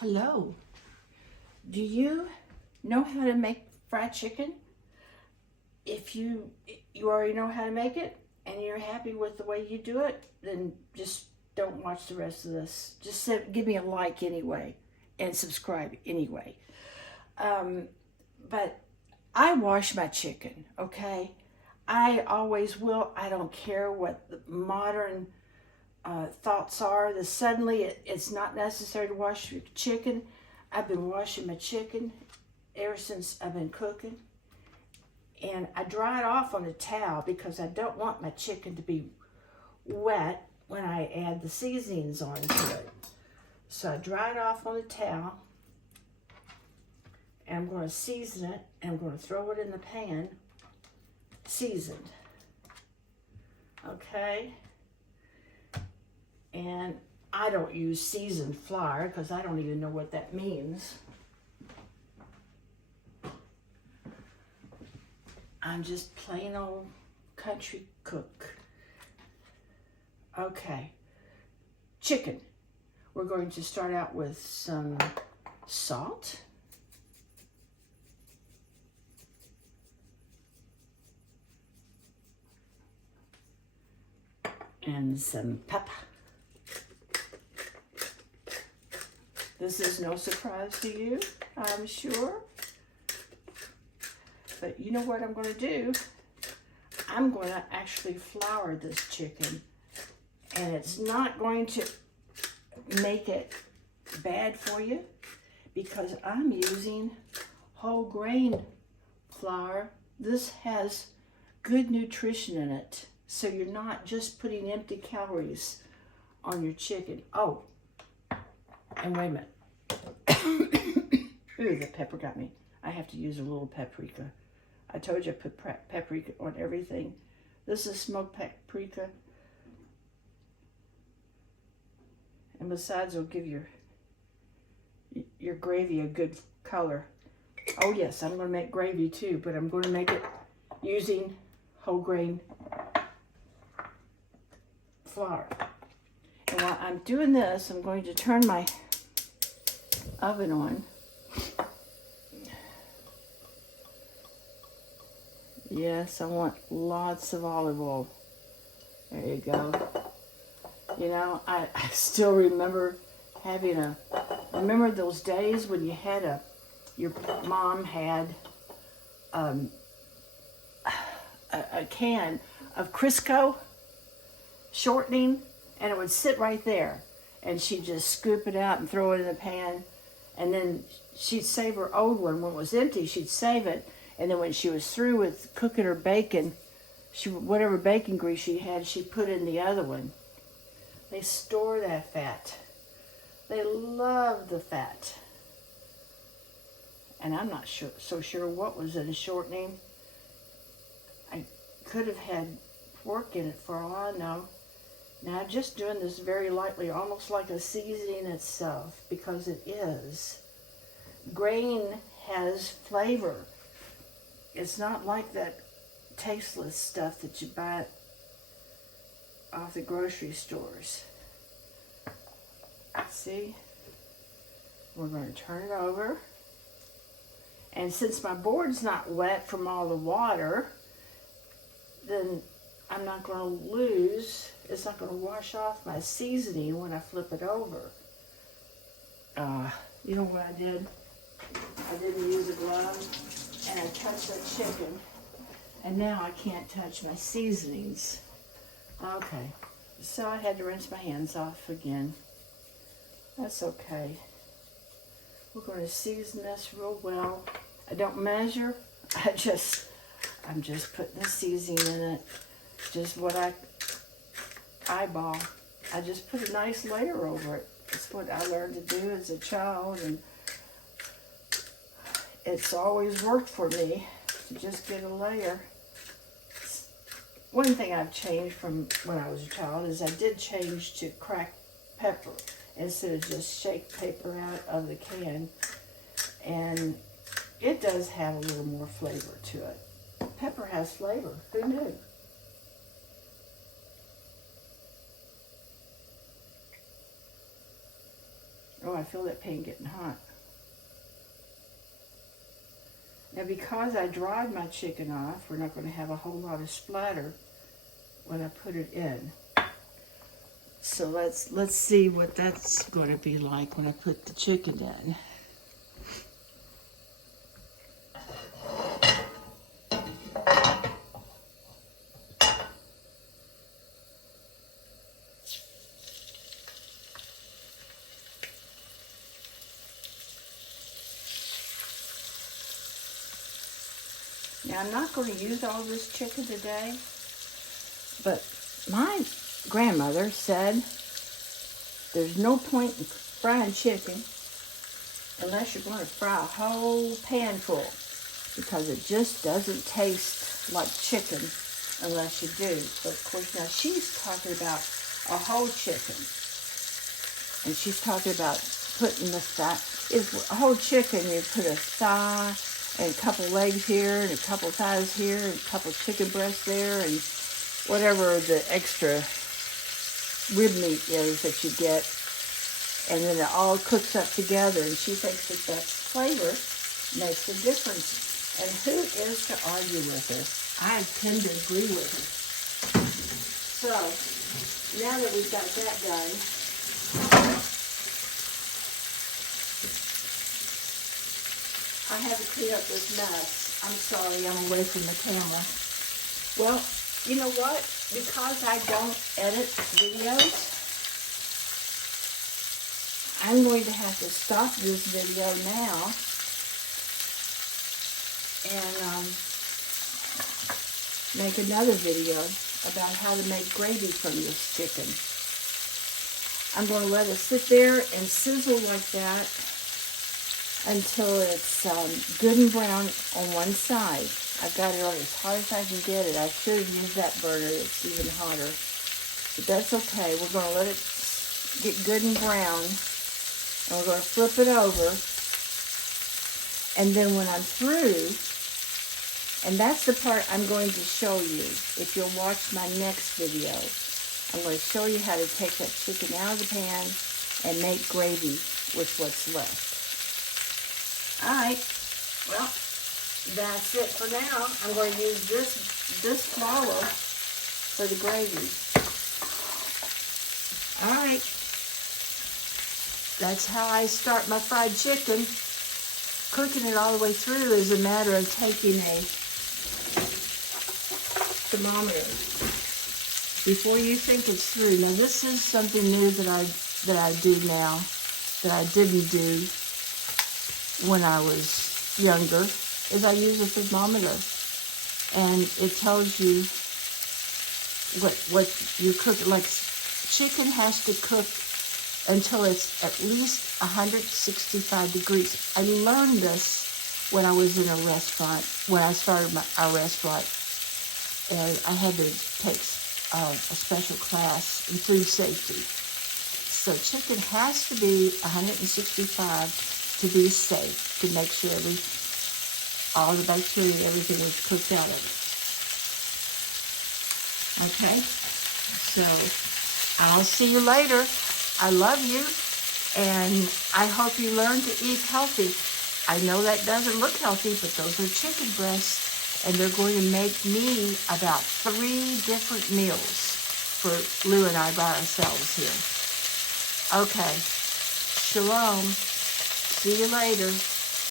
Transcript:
Hello. Do you know how to make fried chicken? If you already know how to make it and you're happy with the way you do it, then just don't watch the rest of this. Just give me a like anyway and subscribe anyway. But I wash my chicken, okay? I always will. I don't care what the modern thoughts are that suddenly it's not necessary to wash your chicken. I've been washing my chicken ever since I've been cooking, and I dry it off on a towel because I don't want my chicken to be wet when I add the seasonings onto it. So I dry it off on a towel, and I'm going to season it, and I'm going to throw it in the pan seasoned. Okay? And I don't use seasoned flour because I don't even know what that means. I'm just plain old country cook. Okay, chicken. We're going to start out with some salt. And some pepper. This is no surprise to you, I'm sure. But you know what I'm going to do? I'm going to actually flour this chicken. And it's not going to make it bad for you because I'm using whole grain flour. This has good nutrition in it. So you're not just putting empty calories on your chicken. Oh, and wait a minute. Ooh, the pepper got me. I have to use a little paprika. I told you I put paprika on everything. This is smoked paprika. And besides, it'll give your gravy a good color. Oh yes, I'm going to make gravy too, but I'm going to make it using whole grain flour. And while I'm doing this, I'm going to turn my oven on. Yes, I want lots of olive oil. There you go. You know, I still remember having remember those days when you had your mom had a can of Crisco shortening, and it would sit right there, and she'd just scoop it out and throw it in the pan, and then she'd save her old one. When it was empty, she'd save it, and then when she was through with cooking her bacon, whatever bacon grease she had, she put in the other one. They store that fat. They love the fat. And I'm not so sure what was in the shortening. I could have had pork in it for all I know. Now I'm just doing this very lightly, almost like a seasoning itself, because it is. Grain has flavor. It's not like that tasteless stuff that you buy off the grocery stores. See? We're going to turn it over. And since my board's not wet from all the water, then I'm not going to lose, it's not going to wash off my seasoning when I flip it over. You know what I did? I didn't use a glove, and I touched that chicken, and now I can't touch my seasonings. Okay, so I had to rinse my hands off again. That's okay. We're going to season this real well. I don't measure. I'm just putting the seasoning in it. Just what I eyeball. I just put a nice layer over it. It's what I learned to do as a child, and it's always worked for me to just get a layer. One thing I've changed from when I was a child is I did change to cracked pepper instead of just shake paper out of the can. And it does have a little more flavor to it. Pepper has flavor. Who knew? Oh, I feel that pan getting hot. Now, because I dried my chicken off, we're not going to have a whole lot of splatter when I put it in. So let's see what that's going to be like when I put the chicken in. Now, I'm not going to use all this chicken today, but my grandmother said there's no point in frying chicken unless you're going to fry a whole pan full, because it just doesn't taste like chicken unless you do. But of course, now she's talking about a whole chicken, and she's talking about putting the thigh. If a whole chicken, you put a thigh and a couple legs here, and a couple thighs here, and a couple chicken breasts there, and whatever the extra rib meat is that you get, and then it all cooks up together, and she thinks that that flavor makes a difference. And who is to argue with her? I tend to agree with her. So, now that we've got that done, I had to clean up this mess. I'm sorry, I'm away from the camera. Well, you know what? Because I don't edit videos, I'm going to have to stop this video now and make another video about how to make gravy from this chicken. I'm going to let it sit there and sizzle like that until it's good and brown on one side. I've got it on as hot as I can get it. I should have used that burner. It's even hotter. But that's okay. We're going to let it get good and brown. And we're going to flip it over. And then when I'm through, and that's the part I'm going to show you. If you'll watch my next video, I'm going to show you how to take that chicken out of the pan and make gravy with what's left. Alright, well, that's it for now. I'm going to use this flour for the gravy. Alright, that's how I start my fried chicken. Cooking it all the way through is a matter of taking a thermometer before you think it's through. Now, this is something new that I do now that I didn't do when I was younger, is I use a thermometer, and it tells you what you cook. Like, chicken has to cook until it's at least 165 degrees. I learned this when I was in a restaurant, when I started our restaurant, and I had to take a special class in food safety. So chicken has to be 165 to be safe, to make sure all the bacteria and everything is cooked out of it. Okay, so I'll see you later. I love you, and I hope you learn to eat healthy. I know that doesn't look healthy, but those are chicken breasts, and they're going to make me about 3 different meals for Lou and I by ourselves here. Okay, shalom. See you later.